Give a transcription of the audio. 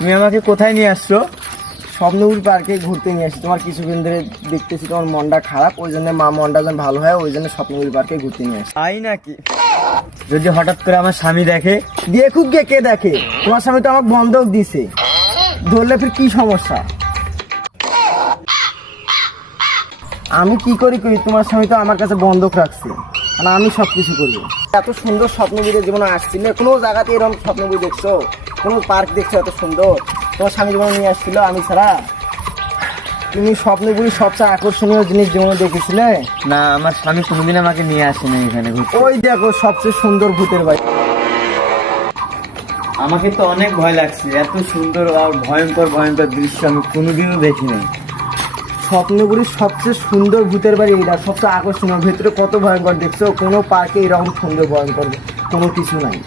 তুমি আমাকে কোথায় নিয়ে আসছো? স্বপ্নপুর পার্কে ঘুরতে নিয়ে আসি। তোমার কিছুদিন ধরে দেখতেছি তোমার মনটা খারাপ, ওই জন্য মা মনটা যেন ভালো হয়, ওই জন্য স্বপ্নপুর পার্কে ঘুরতে নিয়ে আসি। তাই নাকি? যদি হঠাৎ করে আমার স্বামী দেখে? দেখুক গে, কে দেখে? তোমার স্বামী তো আমাকে বন্ধক দিছে, ধরলে ফির কি সমস্যা? আমি কি করি করি, তোমার স্বামী তো আমার কাছে বন্ধক রাখছে, মানে আমি সব কিছু করবো। এত সুন্দর স্বপ্নপুরে জীবনে আসছিল, কোনো জায়গাতে এরকম স্বপ্নপুর দেখছো? কোনো পার্ক দেখছো এত সুন্দর? তোমার স্বামী জীবনে নিয়ে আসছিল আমি ছাড়া? তুমি স্বপ্নপুরীর সবচেয়ে আকর্ষণীয় জিনিস জীবনে দেখেছিলে? না, আমার স্বামী কোনোদিন আমাকে নিয়ে আসেনি এখানে ঘুরতে। ওই দেখো সবচেয়ে সুন্দর ভূতের বাড়ি। আমাকে তো অনেক ভয় লাগছে, এত সুন্দর আর ভয়ঙ্কর ভয়ঙ্কর দৃশ্য আমি কোনোদিনও দেখিনি। স্বপ্নপুরীর সবচেয়ে সুন্দর ভূতের বাড়ি এটা, সবচেয়ে আকর্ষণীয়। ভেতরে কত ভয়ঙ্কর দেখছো? কোনো পার্কে এরকম সুন্দর ভয়ঙ্কর কোনো কিছু নাই।